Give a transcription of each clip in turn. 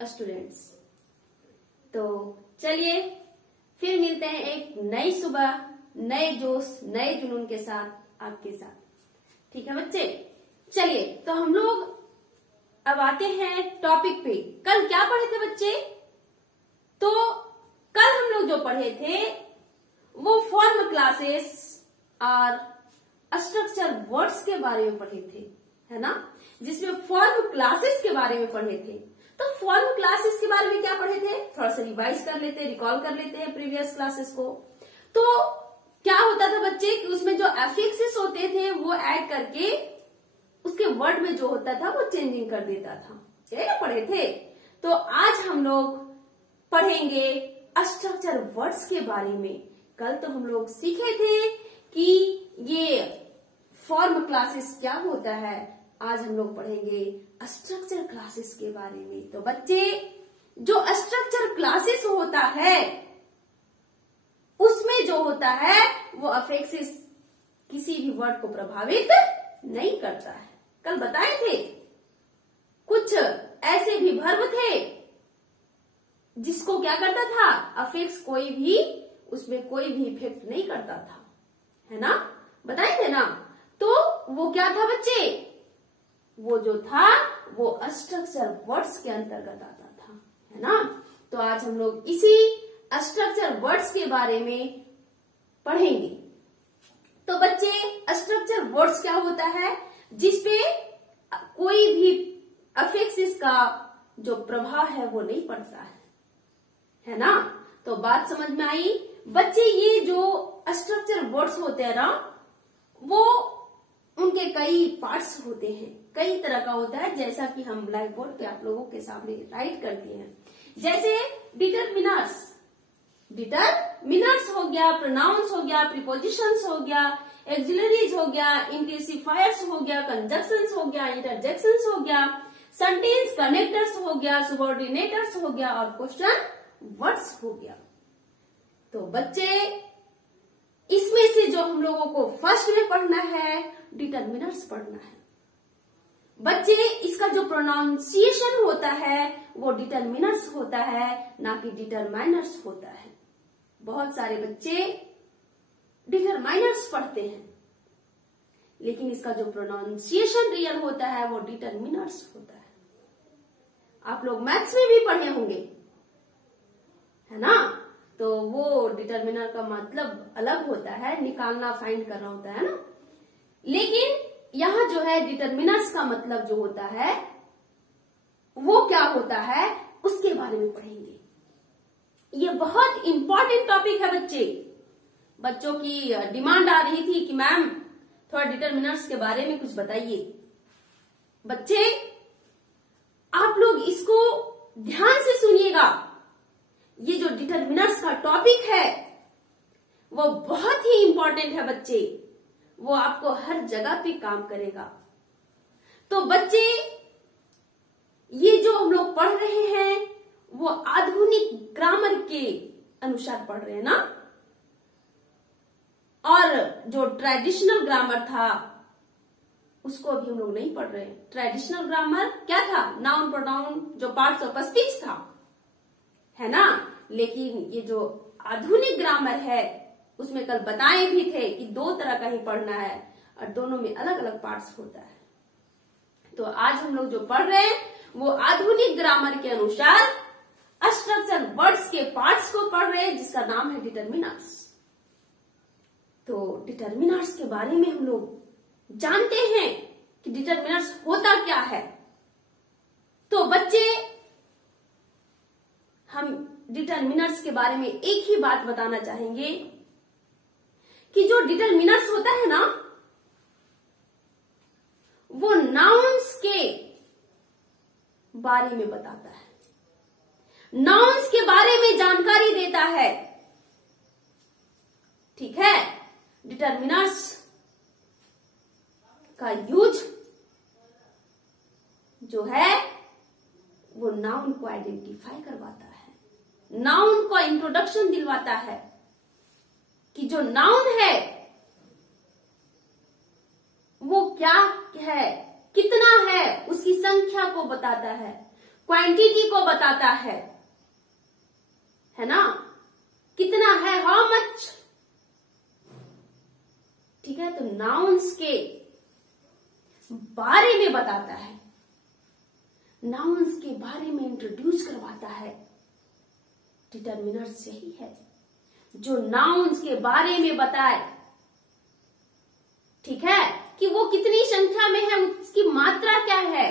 Students. तो चलिए फिर मिलते हैं एक नई सुबह, नए जोश, नए जुनून के साथ आपके साथ। ठीक है बच्चे, चलिए तो हम लोग अब आते हैं टॉपिक पे। कल क्या पढ़े थे बच्चे? तो कल हम लोग जो पढ़े थे वो फॉर्म क्लासेस और स्ट्रक्चर वर्ड्स के बारे में पढ़े थे, है ना, जिसमें फॉर्म क्लासेस के बारे में पढ़े थे। तो फॉर्म क्लासेस के बारे में क्या पढ़े थे, थोड़ा सा रिवाइज कर लेते हैं, रिकॉल कर लेते हैं प्रीवियस क्लासेस को। तो क्या होता था बच्चे कि उसमें जो एफिक्सेस होते थे वो ऐड करके उसके वर्ड में जो होता था वो चेंजिंग कर देता था। ये ना पढ़े थे। तो आज हम लोग पढ़ेंगे स्ट्रक्चर वर्ड्स के बारे में। कल तो हम लोग सीखे थे कि ये फॉर्म क्लासेस क्या होता है, आज हम लोग पढ़ेंगे स्ट्रक्चर क्लासेस के बारे में। तो बच्चे जो स्ट्रक्चर क्लासेस होता है उसमें जो होता है वो अफेक्सिस किसी भी वर्ड को प्रभावित नहीं करता है। कल बताए थे कुछ ऐसे भी वर्ब थे जिसको क्या करता था, अफेक्स कोई भी उसमें कोई भी इफेक्ट नहीं करता था, है ना, बताए थे ना। तो वो क्या था बच्चे, वो जो था वो स्ट्रक्चर वर्ड्स के अंतर्गत आता था, है ना। तो आज हम लोग इसी स्ट्रक्चर वर्ड्स के बारे में पढ़ेंगे। तो बच्चे स्ट्रक्चर वर्ड्स क्या होता है, जिसपे कोई भी अफेक्सिस का जो प्रभाव है वो नहीं पड़ता है ना। तो बात समझ में आई बच्चे। ये जो स्ट्रक्चर वर्ड्स होते हैं ना, वो उनके कई पार्ट्स होते हैं, कई तरह का होता है, जैसा कि हम ब्लैक बोर्ड पे आप लोगों के सामने राइट करते हैं। जैसे डिटरमिनर्स, डिटरमिनर्स हो गया, प्रोनाउंस हो गया, प्रीपोजिशंस हो गया, एक्सिलरीज हो गया, इंटेंसिफायर्स हो गया, कंजक्शंस हो गया, इंटरजेक्शंस हो गया, सेंटेंस कनेक्टर्स हो गया, सबऑर्डिनेटर्स हो गया और क्वेश्चन वर्ड्स हो गया। तो बच्चे इसमें से जो हम लोगों को फर्स्ट में पढ़ना है डिटरमिनर्स पढ़ना है। बच्चे इसका जो प्रोनाउंसिएशन होता है वो डिटरमिनर्स होता है, ना कि डिटरमाइनर्स होता है। बहुत सारे बच्चे डिटरमाइनर्स पढ़ते हैं, लेकिन इसका जो प्रोनाउंसिएशन रियल होता है वो डिटरमिनर्स होता है। आप लोग मैथ्स में भी पढ़े होंगे, है ना। तो वो डिटरमिनर का मतलब अलग होता है, निकालना, फाइंड करना होता है ना। लेकिन यहां जो है डिटरमिनर्स का मतलब जो होता है वो क्या होता है उसके बारे में पढ़ेंगे। ये बहुत इंपॉर्टेंट टॉपिक है बच्चे। बच्चों की डिमांड आ रही थी कि मैम थोड़ा डिटरमिनर्स के बारे में कुछ बताइए। बच्चे आप लोग इसको ध्यान से सुनिएगा। ये जो डिटरमिनर्स का टॉपिक है वो बहुत ही इंपॉर्टेंट है बच्चे, वो आपको हर जगह पे काम करेगा। तो बच्चे ये जो हम लोग पढ़ रहे हैं वो आधुनिक ग्रामर के अनुसार पढ़ रहे हैं ना, और जो ट्रेडिशनल ग्रामर था उसको अभी हम लोग नहीं पढ़ रहे हैं। ट्रेडिशनल ग्रामर क्या था, नाउन प्रोनाउन जो पार्ट्स ऑफ स्पीच था, है ना। लेकिन ये जो आधुनिक ग्रामर है उसमें कल बताए भी थे कि दो तरह का ही पढ़ना है और दोनों में अलग अलग पार्ट्स होता है। तो आज हम लोग जो पढ़ रहे हैं वो आधुनिक ग्रामर के अनुसार स्ट्रक्चर वर्ड्स के पार्ट्स को पढ़ रहे हैं, जिसका नाम है डिटरमिनर्स। तो डिटरमिनर्स के बारे में हम लोग जानते हैं कि डिटरमिनर्स होता क्या है। तो बच्चे हम डिटरमिनर्स के बारे में एक ही बात बताना चाहेंगे कि जो डिटरमिनर्स होता है ना वो नाउन्स के बारे में बताता है, नाउन्स के बारे में जानकारी देता है। ठीक है, डिटरमिनर्स का यूज जो है वो नाउन को आइडेंटिफाई करवाता है, नाउन को इंट्रोडक्शन दिलवाता है कि जो नाउन है वो क्या है, कितना है, उसकी संख्या को बताता है। क्वांटिटी को बताता है ना, कितना है, हाउ मच। ठीक है, तो नाउन्स के बारे में बताता है, नाउन्स के बारे में इंट्रोड्यूस करवाता है। डिटरमिनर्स यही है जो नाउन्स के बारे में बताए, ठीक है, कि वो कितनी संख्या में है, उसकी मात्रा क्या है,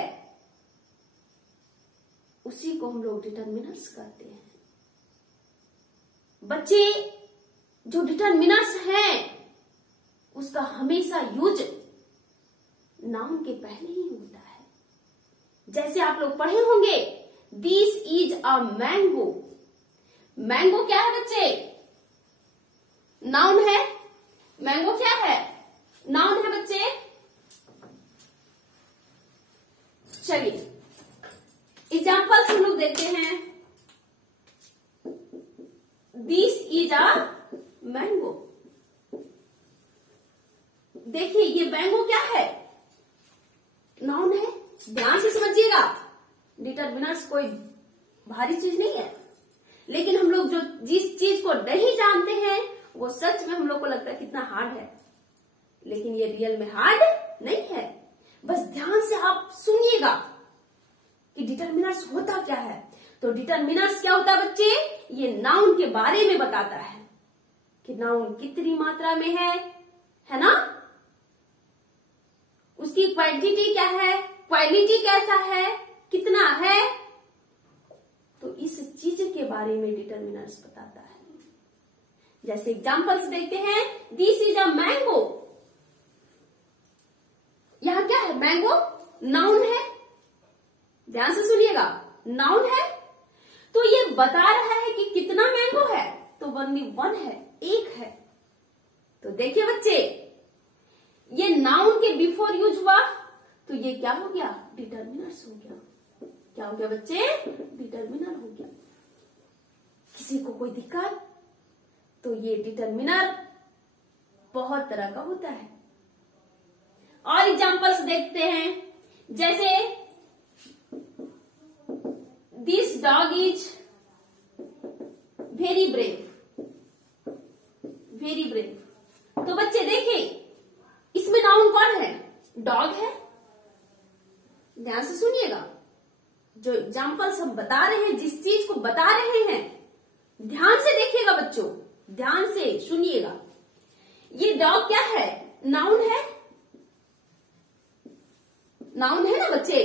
उसी को हम लोग डिटरमिनर्स कहते हैं। बच्चे, जो डिटरमिनर्स हैं उसका हमेशा यूज नाउन के पहले ही होता है। जैसे आप लोग पढ़े होंगे, this is a mango. Mango क्या है बच्चे? नाउन है। मैंगो क्या है? नाउन है बच्चे। चलिए एग्जाम्पल्स हम लोग देखते हैं। This is a mango. देखिए ये मैंगो क्या है? नाउन है। ध्यान से समझिएगा, डिटरमिनर्स कोई भारी चीज नहीं है, लेकिन हम लोग जो जिस चीज को नहीं जानते हैं वो सच में हम लोग को लगता है कितना हार्ड है, लेकिन ये रियल में हार्ड नहीं है। बस ध्यान से आप सुनिएगा कि डिटरमिनर्स होता क्या है। तो डिटरमिनर्स क्या होता है बच्चे? ये नाउन के बारे में बताता है कि नाउन कितनी मात्रा में है ना, उसकी क्वांटिटी क्या है, क्वालिटी कैसा है, कितना है, तो इस चीज के बारे में डिटरमिनर्स बताता है। जैसे एग्जांपल्स देखते हैं, दिस इज अ मैंगो। यहां क्या है? मैंगो नाउन है। ध्यान से सुनिएगा, नाउन है, तो ये बता रहा है कि कितना मैंगो है, तो ओनली वन है, एक है। तो देखिए बच्चे, ये नाउन के बिफोर यूज हुआ तो ये क्या हो गया? डिटरमिनर्स हो गया। क्या हो गया बच्चे? डिटरमिनर हो गया। किसी को कोई दिक्कत? तो ये डिटरमिनर बहुत तरह का होता है। और एग्जांपल्स देखते हैं, जैसे this dog is very brave. Very brave. तो बच्चे देखिए, इसमें नाउन कौन है? डॉग है। ध्यान से सुनिएगा, जो एग्जांपल्स हम बता रहे हैं, जिस चीज को बता रहे हैं, ध्यान से देखिएगा बच्चों, ध्यान से सुनिएगा। ये डॉग क्या है? नाउन है। नाउन है ना बच्चे।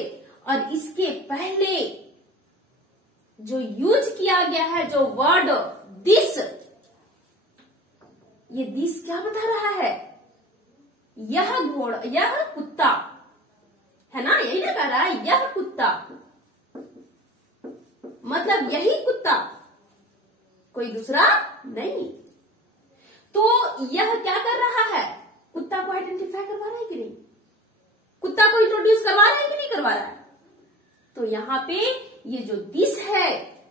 और इसके पहले जो यूज किया गया है, जो वर्ड दिस, ये दिस क्या बता रहा है? यह घोड़ा, यह कुत्ता है ना, यही ना कह रहा है, यह कुत्ता, मतलब यही कुत्ता, कोई दूसरा नहीं। तो यह क्या कर रहा है? कुत्ता को आइडेंटिफाई करवा रहा है कि नहीं? कुत्ता को इंट्रोड्यूस करवा रहा है कि नहीं करवा रहा है? तो यहां पे ये जो दिस है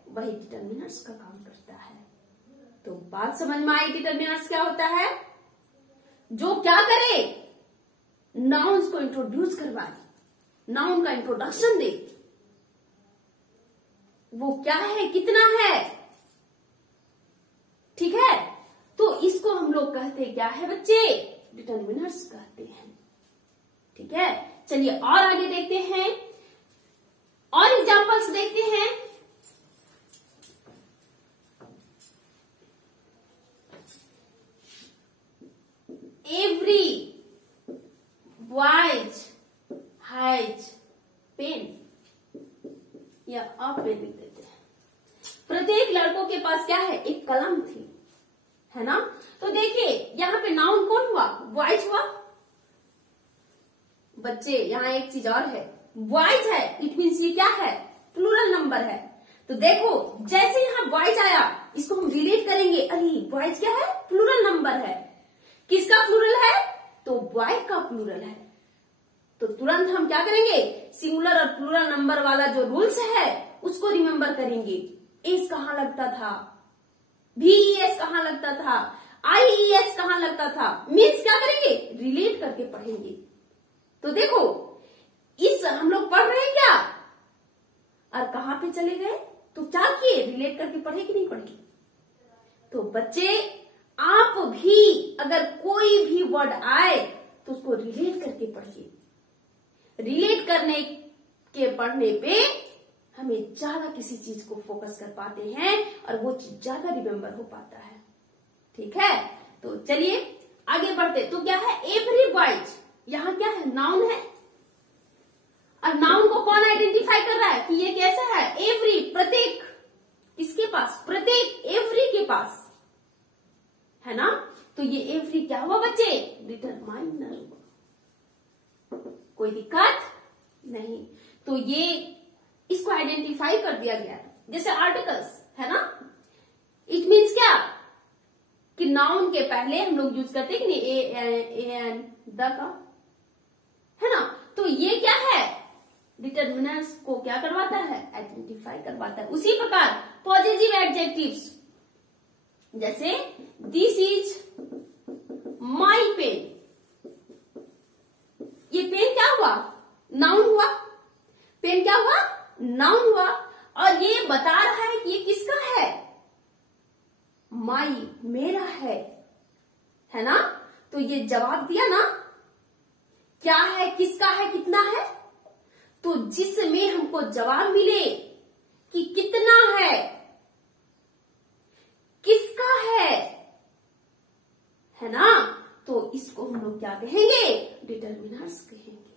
वही डिटरमिनर्स का काम करता है। तो बात समझ में आई, डिटरमिनर्स क्या होता है? जो क्या करे? नाउन्स को इंट्रोड्यूस करवाए, नाउन का इंट्रोडक्शन दे। वो क्या है, कितना है, ठीक है। तो इसको हम लोग कहते क्या है बच्चे? डिटरमिनर्स कहते हैं। ठीक है, चलिए और आगे देखते हैं, और एग्जांपल्स देखते हैं। एवरी बॉयज हैज पेन, या आप पेन लिख देते हैं। प्रत्येक लड़कों के पास क्या है? एक कलम थी, है ना। तो देखिए यहां पे नाउन कौन हुआ? बॉयज हुआ। बच्चे यहां एक चीज और है, बॉयज है, इट मीन्स ये क्या है? प्लूरल नंबर है। तो देखो जैसे यहां बॉयज आया, इसको हम रिलेट करेंगे, अरे बॉयज क्या है? प्लूरल नंबर है। किसका प्लूरल है? तो बॉय का प्लूरल है। तो तुरंत हम क्या करेंगे? सिंगुलर और प्लूरल नंबर वाला जो रूल्स है उसको रिमेंबर करेंगे। एस कहां लगता था, VES कहां लगता था, IES कहां लगता था, मीन्स क्या करेंगे? रिलेट करके पढ़ेंगे। तो देखो इस हम लोग पढ़ रहे हैं क्या, और कहां चले गए तो क्या किए, रिलेट करके पढ़े कि नहीं पढ़े। तो बच्चे आप भी अगर कोई भी वर्ड आए तो उसको रिलेट करके पढ़िए। रिलेट करने के पढ़ने पे हमें ज्यादा किसी चीज को फोकस कर पाते हैं और वो चीज ज्यादा रिमेम्बर हो पाता है। ठीक है, तो चलिए आगे बढ़ते। तो क्या है, एवरी बॉयज, यहां क्या है, नाउन है। और नाउन को कौन आइडेंटिफाई कर रहा है कि ये कैसा है, एवरी, प्रत्येक, किसके पास, प्रत्येक, एवरी के पास, है ना। तो ये एवरी क्या हुआ बच्चे, डिटरमाइनर हुआ, कोई दिक्कत नहीं। तो ये इसको आइडेंटिफाई कर दिया गया है। जैसे आर्टिकल्स है ना, इट मीन्स क्या कि नाउन के पहले हम लोग यूज करते हैं कि नहीं, ए एन द का, है ना। तो ये क्या है, डिटरमिनर्स को क्या करवाता है, आइडेंटिफाई करवाता है। उसी प्रकार पॉजिटिव एडजेक्टिव्स, जैसे दिस इज माई पेन, ये पेन क्या हुआ, नाउन हुआ। पेन क्या हुआ, नाउन हुआ। और ये बता रहा है कि ये किसका है, माई, मेरा है ना। तो ये जवाब दिया ना, क्या है, किसका है, कितना है। तो जिसमें हमको जवाब मिले कि कितना है, किसका है ना, तो इसको हम लोग क्या कहेंगे, डिटरमिनर्स कहेंगे।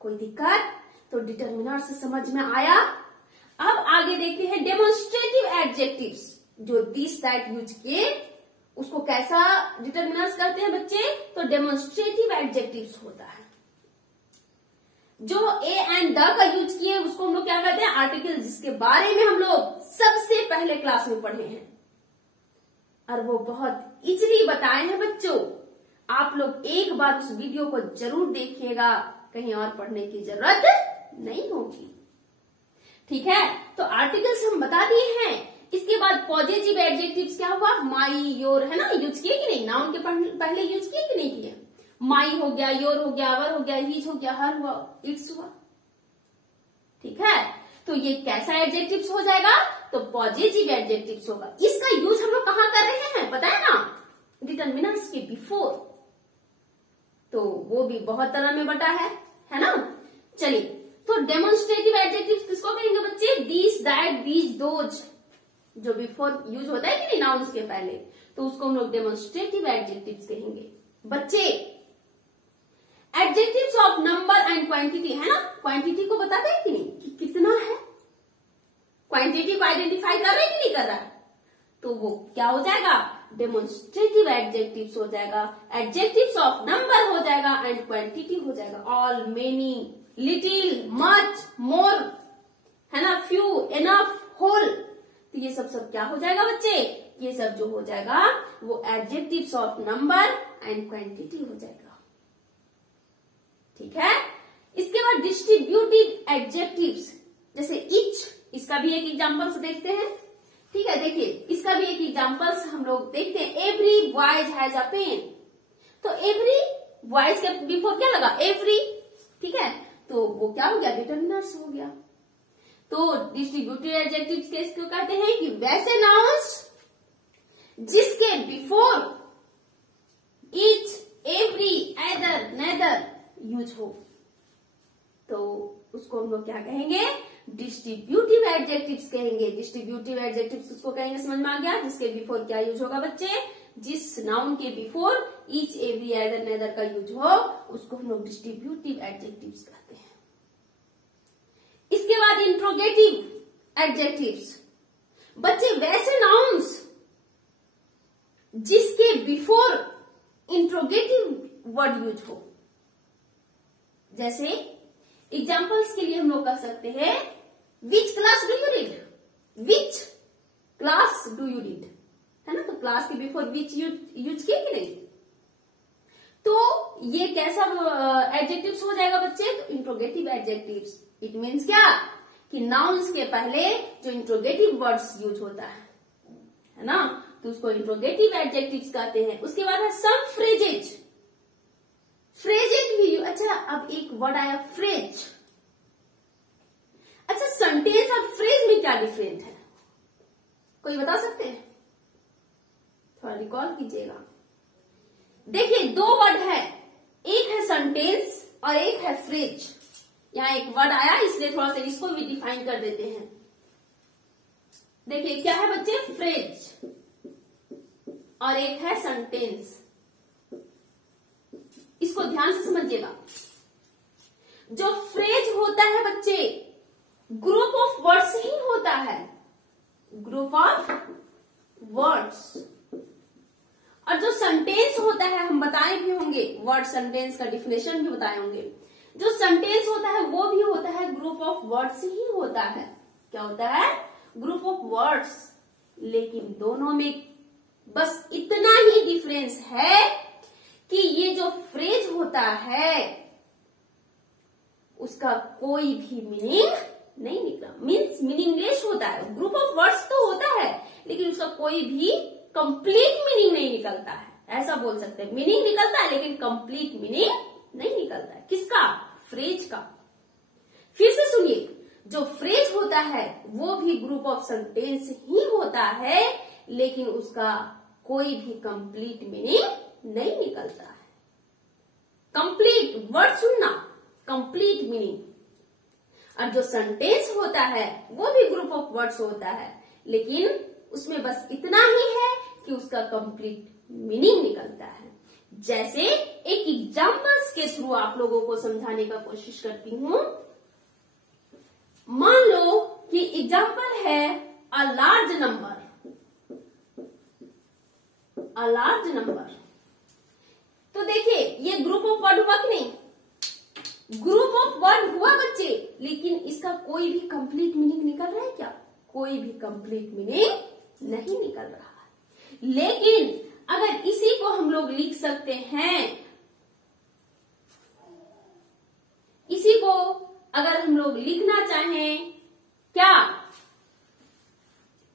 कोई दिक्कत, तो डिटरमिनर्स से समझ में आया। अब आगे देखते हैं डेमोन्स्ट्रेटिव एडजेक्टिव्स, जो दिस दैट यूज किए उसको कैसा डिटरमिनर्स करते हैं बच्चे, तो डेमोन्स्ट्रेटिव एडजेक्टिव्स होता है। जो ए एंड द का यूज किए उसको हम लोग क्या कहते हैं, आर्टिकल, जिसके बारे में हम लोग सबसे पहले क्लास में पढ़े हैं और वो बहुत इजीली बताए हैं बच्चों। आप लोग एक बार उस वीडियो को जरूर देखिएगा, कहीं और पढ़ने की जरूरत नहीं होगी। ठीक है, तो आर्टिकल्स हम बता दिए हैं। इसके बाद पॉजिटिव एडजेक्टिव्स क्या हुआ, माई, योर, है ना, यूज किए कि नहीं, नाउन के पहले यूज किए कि नहीं किए। माई हो गया, योर हो गया, अवर हो गया, हीज हो गया, हर हुआ, इट्स हुआ। ठीक है, तो ये कैसा एडजेक्टिव्स हो जाएगा, तो पॉजिटिव एडजेक्टिव्स होगा। इसका यूज हम लोग कहां कर रहे हैं पता है ना, डिटरमिनर्स के बिफोर। तो वो भी बहुत तरह में बटा है ना। चलिए, तो डेमोन्स्ट्रेटिव एडजेक्टिव्स किसको कहेंगे बच्चे, दिस, दैट, दीज, दोज, जो बिफोर यूज होता है कि नहीं नाउन्स के पहले, तो उसको हम लोग डेमोन्स्ट्रेटिव एडजेक्टिव्स कहेंगे। बच्चे adjectives of number and quantity, है ना, क्वांटिटी को बताते हैं कि नहीं कि कितना है, क्वांटिटी को आइडेंटिफाई कर रहे हैं कि नहीं कर रहा है, तो वो क्या हो जाएगा, डेमोन्स्ट्रेटिव एडजेक्टिव्स हो जाएगा। एडजेक्टिव्स ऑफ नंबर हो जाएगा एंड क्वांटिटी हो जाएगा, ऑल, मेनी, लिटिल, मच, मोर, है ना, फ्यू, एनफ, होल। तो ये सब क्या हो जाएगा बच्चे, ये सब जो हो जाएगा वो adjectives of number and quantity हो जाएगा। ठीक है, इसके बाद डिस्ट्रीब्यूटिव एडजेक्टिव्स, जैसे इच, इसका भी एक एग्जांपल्स देखते हैं। ठीक है, देखिए इसका भी एक एग्जांपल्स हम लोग देखते हैं। Every boys has a pen, तो एवरी बॉयज के बिफोर क्या लगा, एवरी। ठीक है, तो वो क्या हो गया, डिटरमिनर्स हो गया। तो डिस्ट्रीब्यूटिव एडजेक्टिव्स किसको कहते हैं कि वैसे नाउन्स जिसके before each, every, either, neither use हो, तो उसको हम लोग क्या कहेंगे, डिस्ट्रीब्यूटिव एडजेक्टिव्स कहेंगे। डिस्ट्रीब्यूटिव एडजेक्टिव्स किसको कहेंगे, समझ में आ गया, जिसके बिफोर क्या यूज होगा बच्चे, जिस नाउन के before each, every, either, neither का यूज हो उसको हम लोग डिस्ट्रीब्यूटिव एडजेक्टिव्स कहते हैं। इसके बाद इंट्रोगेटिव एडजेक्टिव्स, बच्चे वैसे नाउन्स जिसके बिफोर इंट्रोगेटिव वर्ड यूज हो, जैसे एग्जाम्पल्स के लिए हम लोग कह सकते हैं which class do you read, which class do you read, है ना, तो क्लास के बिफोर विच यूज किए कि नहीं, तो ये कैसा एडजेक्टिव्स हो जाएगा बच्चे, तो इंट्रोगेटिव एडजेक्टिव्स। इट मीन्स क्या कि नाउन्स के पहले जो इंट्रोगेटिव वर्ड्स यूज होता है ना, तो उसको इंट्रोगेटिव एडजेक्टिव्स कहते हैं। उसके बाद है सम फ्रेजेज, फ्रेजेज भी, अच्छा अब एक वर्ड आया फ्रेज। अच्छा, सेंटेंस सेंटेंस और फ्रेज में क्या डिफरेंट है, कोई बता सकते हैं? थोड़ा रिकॉल कीजिएगा। देखिए, दो वर्ड है, एक है सेंटेंस और एक है फ्रेज। यहां एक वर्ड आया इसलिए थोड़ा सा इसको भी डिफाइन कर देते हैं। देखिए क्या है बच्चे, फ्रेज और एक है सेंटेंस। इसको ध्यान से समझिएगा। जो फ्रेज होता है बच्चे, ग्रुप ऑफ वर्ड्स ही होता है, ग्रुप ऑफ वर्ड्स। और जो सेंटेंस होता है, हम बताए भी होंगे, वर्ड सेंटेंस का डिफिनेशन भी बताए होंगे। जो सेंटेंस होता है वो भी होता है ग्रुप ऑफ वर्ड्स ही होता है। क्या होता है? Group of words. लेकिन दोनों में बस इतना ही डिफरेंस है कि ये जो फ्रेज होता है उसका कोई भी मीनिंग नहीं निकला, मीन्स मीनिंगलेस होता है। ग्रुप ऑफ वर्ड्स तो होता है लेकिन उसका कोई भी कंप्लीट मीनिंग नहीं निकलता है, ऐसा बोल सकते हैं। मीनिंग निकलता है लेकिन कंप्लीट मीनिंग नहीं निकलता है। किसका? फ्रेज का। फिर से सुनिए, जो फ्रेज होता है वो भी ग्रुप ऑफ सेंटेंस ही होता है लेकिन उसका कोई भी कंप्लीट मीनिंग नहीं निकलता है। कंप्लीट वर्ड सुनना, कंप्लीट मीनिंग। और जो सेंटेंस होता है वो भी ग्रुप ऑफ वर्ड्स होता है लेकिन उसमें बस इतना ही है कि उसका कंप्लीट मीनिंग निकलता है। जैसे एक एग्जाम्पल्स के थ्रू आप लोगों को समझाने का कोशिश करती हूं। मान लो कि एग्जाम्पल है अ लार्ज नंबर, अ लार्ज नंबर। तो देखिए ये ग्रुप ऑफ वर्ड हुआ कि नहीं? ग्रुप ऑफ वर्ड हुआ बच्चे, लेकिन इसका कोई भी कंप्लीट मीनिंग निकल रहा है क्या? कोई भी कंप्लीट मीनिंग नहीं निकल रहा है। लेकिन अगर इसी को हम लोग लिख सकते हैं, इसी को अगर हम लोग लिखना चाहें क्या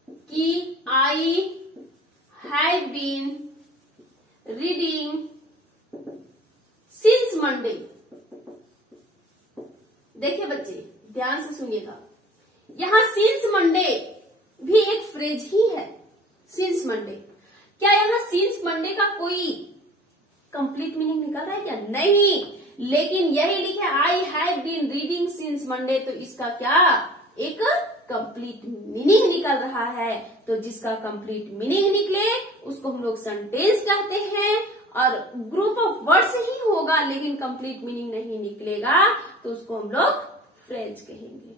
कि I have been reading since Monday. देखिए बच्चे ध्यान से सुनिएगा, यहां सिंस मंडे भी एक फ्रेज ही है। सिंस मंडे, क्या यहां सिंस मंडे का कोई कंप्लीट मीनिंग निकल रहा है क्या? नहीं। लेकिन यही लिखे I have been reading since Monday, तो इसका क्या एक कंप्लीट मीनिंग निकल रहा है। तो जिसका कंप्लीट मीनिंग निकले उसको हम लोग सेंटेंस कहते हैं, और ग्रुप ऑफ वर्ड्स ही होगा लेकिन कंप्लीट मीनिंग नहीं निकलेगा तो उसको हम लोग फ्रेज कहेंगे।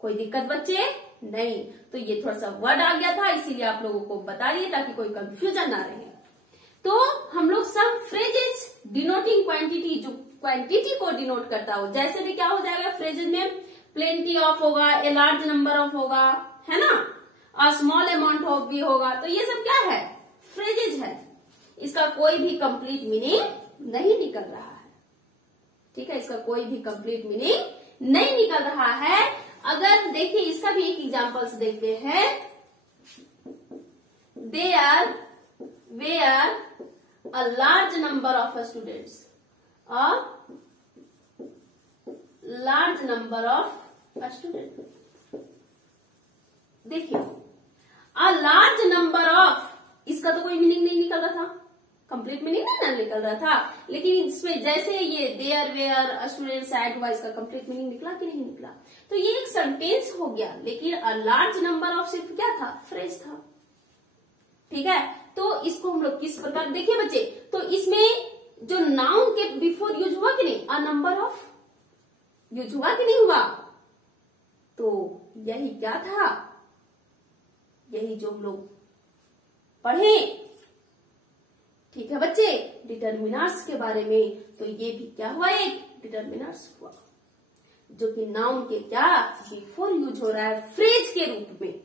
कोई दिक्कत बच्चे? नहीं। तो ये थोड़ा सा वर्ड आ गया था इसीलिए आप लोगों को बता दिए ताकि कोई कंफ्यूजन ना रहे। तो हम लोग सब फ्रेजेस डिनोटिंग क्वांटिटी, जो क्वांटिटी को डिनोट करता हो, जैसे भी क्या हो जाएगा फ्रेजेस में, प्लेंटी ऑफ होगा, ए लार्ज नंबर ऑफ होगा, है ना, और स्मॉल अमाउंट ऑफ भी होगा। तो ये सब क्या है? फ्रेजेस है। इसका कोई भी कंप्लीट मीनिंग नहीं निकल रहा है। ठीक है, इसका कोई भी कंप्लीट मीनिंग नहीं निकल रहा है। अगर देखिए इसका भी एक एग्जांपल्स देखते हैं। There were a large number of students, a large number of student. देखिए अ लार्ज नंबर ऑफ, इसका तो कोई मीनिंग नहीं निकल रहा था, कंप्लीट मीनिंग नहीं निकल रहा था। लेकिन इसमें जैसे ये देयर वेयर स्टूडेंट्स एट हुआ, इसका कंप्लीट मीनिंग निकला कि नहीं निकला? तो ये एक सेंटेंस हो गया, लेकिन अ लार्ज नंबर ऑफ सिर्फ क्या था? फ्रेज था। ठीक है, तो इसको हम लोग किस प्रकार, देखिए बच्चे, तो इसमें जो नाउन के बिफोर यूज हुआ कि नहीं, अ नंबर ऑफ यूज हुआ कि नहीं हुआ? तो यही क्या था, यही जो हम लोग पढ़े। ठीक है बच्चे, डिटर्मिनर्स के बारे में। तो ये भी क्या हुआ? एक डिटर्मिनर्स हुआ, जो कि नाउन के क्या बिफोर यूज हो रहा है फ्रेज के रूप में।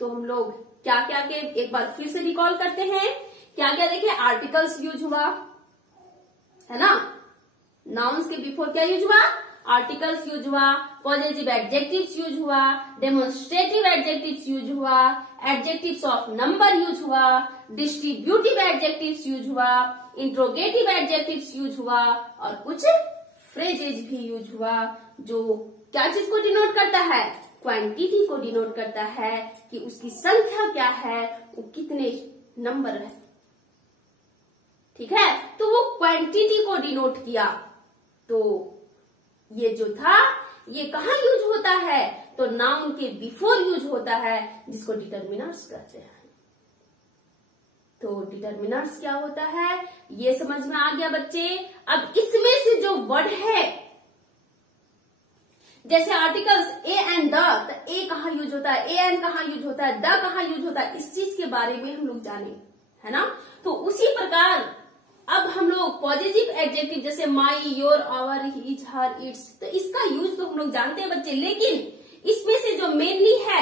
तो हम लोग क्या क्या के एक बार फिर से रिकॉल करते हैं। क्या क्या देखिए, आर्टिकल्स यूज हुआ, है ना, नाउन्स के बिफोर क्या यूज हुआ? आर्टिकल्स यूज हुआ, पॉजिटिव एडजेक्टिव्स यूज हुआ, डेमोन्स्ट्रेटिव एडजेक्टिव्स यूज हुआ, एडजेक्टिव्स ऑफ नंबर यूज हुआ, डिस्ट्रीब्यूटिव एडजेक्टिव्स यूज हुआ, इंट्रोगेटिव एडजेक्टिव्स यूज हुआ, और कुछ फ्रेजेज भी यूज हुआ, जो क्या चीज को डिनोट करता है, क्वांटिटी को डिनोट करता है कि उसकी संख्या क्या है, वो कितने नंबर है। ठीक है, तो वो क्वांटिटी को डिनोट किया। तो ये जो था ये कहाँ यूज होता है, तो नाउन के बिफोर यूज होता है, जिसको डिटर्मिनर्स कहते हैं। तो डिटर्मिनर्स क्या होता है ये समझ में आ गया बच्चे। अब इसमें से जो वर्ड है, जैसे आर्टिकल्स ए एंड द, तो ए कहाँ यूज होता है, ए एंड कहाँ यूज होता है, द कहाँ यूज होता है, इस चीज के बारे में हम लोग जाने, है ना। तो उसी प्रकार अब हम लोग पॉजिटिव एडजेक्टिव जैसे my, your, our, his, her, its, तो इसका यूज तो हम लोग जानते हैं बच्चे, लेकिन इसमें से जो मेनली है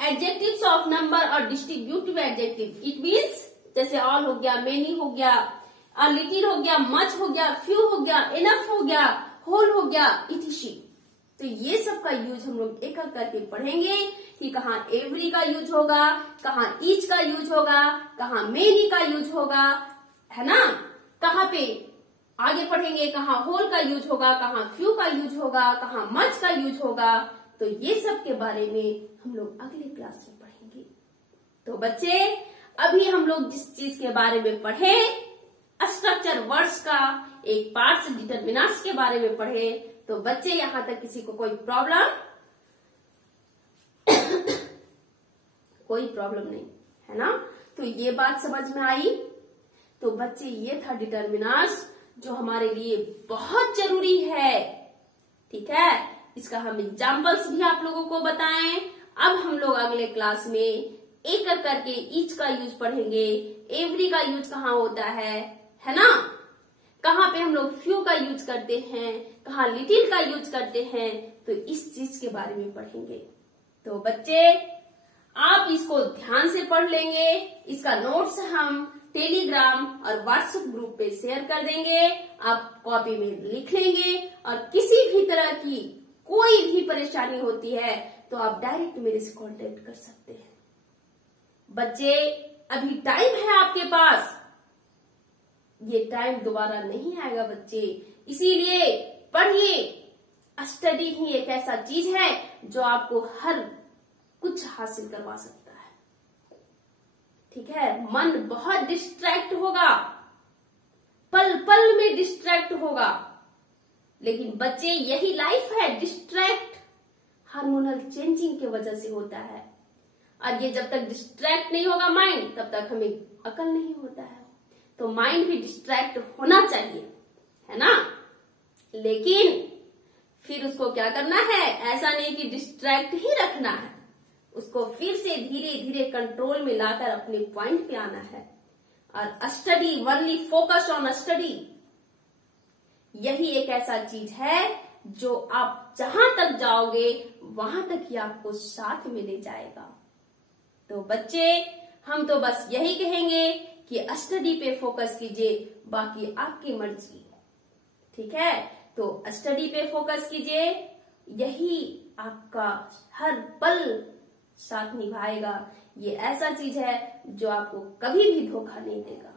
एडजेक्टिव्स ऑफ नंबर और डिस्ट्रीब्यूटिव एडजेक्टिव, इट मीन्स जैसे ऑल हो गया, मेनी हो गया, अ लिटिल हो गया, मच हो गया, फ्यू हो गया, इनफ हो गया, होल हो गया, इटिशी। तो ये सब का यूज हम लोग एक एक करके पढ़ेंगे कि कहाँ एवरी का यूज होगा, कहाँ ईच का यूज होगा, कहाँ मेनी का यूज होगा, है ना। कहाँ पे आगे पढ़ेंगे कहाँ होल का यूज होगा, कहाँ फ्यू का यूज होगा, कहाँ मच का यूज होगा। तो ये सब के बारे में हम लोग अगले क्लास में पढ़ेंगे। तो बच्चे अभी हम लोग जिस चीज के बारे में पढ़े, स्ट्रक्चर वर्ड्स का एक पार्ट से डिटर्मिनर्स के बारे में पढ़े। तो बच्चे यहां तक किसी को कोई प्रॉब्लम कोई प्रॉब्लम नहीं, है ना। तो ये बात समझ में आई। तो बच्चे ये था डिटर्मिनर्स, जो हमारे लिए बहुत जरूरी है। ठीक है, इसका हम एग्जाम्पल्स भी आप लोगों को बताएं। अब हम लोग अगले क्लास में एक एक करके ईच का यूज पढ़ेंगे, एवरी का यूज कहाँ होता है ना, कहाँ पे हम लोग फ्यू का यूज करते हैं, कहाँ लिटिल का यूज करते हैं, तो इस चीज के बारे में पढ़ेंगे। तो बच्चे आप इसको ध्यान से पढ़ लेंगे। इसका नोट्स हम टेलीग्राम और व्हाट्सएप ग्रुप पे शेयर कर देंगे, आप कॉपी में लिख लेंगे। और किसी भी तरह की कोई भी परेशानी होती है तो आप डायरेक्ट मेरे से कांटेक्ट कर सकते हैं। बच्चे अभी टाइम है आपके पास, ये टाइम दोबारा नहीं आएगा बच्चे, इसीलिए पढ़िए। स्टडी ही एक ऐसा चीज है जो आपको हर कुछ हासिल करवा सकता है। ठीक है, मन बहुत डिस्ट्रैक्ट होगा, पल पल में डिस्ट्रैक्ट होगा, लेकिन बच्चे यही लाइफ है, डिस्ट्रैक्ट हार्मोनल चेंजिंग की वजह से होता है। और ये जब तक डिस्ट्रैक्ट नहीं होगा माइंड, तब तक हमें अकल नहीं होता है। तो माइंड भी डिस्ट्रैक्ट होना चाहिए, है ना। लेकिन फिर उसको क्या करना है, ऐसा नहीं कि डिस्ट्रैक्ट ही रखना है, उसको फिर से धीरे धीरे कंट्रोल में लाकर अपने पॉइंट पे आना है। और स्टडी, वर्ली फोकस ऑन स्टडी, यही एक ऐसा चीज है जो आप जहां तक जाओगे वहां तक ही आपको साथ में ले जाएगा। तो बच्चे हम तो बस यही कहेंगे कि स्टडी पे फोकस कीजिए, बाकी आपकी मर्जी। ठीक है, तो स्टडी पे फोकस कीजिए, यही आपका हर पल साथ निभाएगा। ये ऐसा चीज है जो आपको कभी भी धोखा नहीं देगा।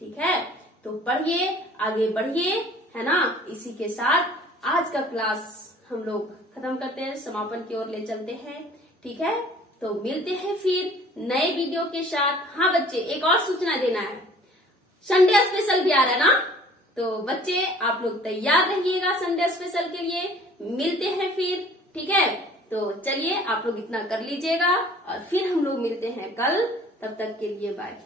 ठीक है, तो पढ़िए, आगे बढ़िए, है ना। इसी के साथ आज का क्लास हम लोग खत्म करते हैं, समापन की ओर ले चलते हैं। ठीक है, तो मिलते हैं फिर नए वीडियो के साथ। हाँ बच्चे, एक और सूचना देना है, संडे स्पेशल भी आ रहा है ना, तो बच्चे आप लोग तैयार रहिएगा संडे स्पेशल के लिए। मिलते हैं फिर, ठीक है। तो चलिए आप लोग इतना कर लीजिएगा और फिर हम लोग मिलते हैं कल। तब तक के लिए बाय।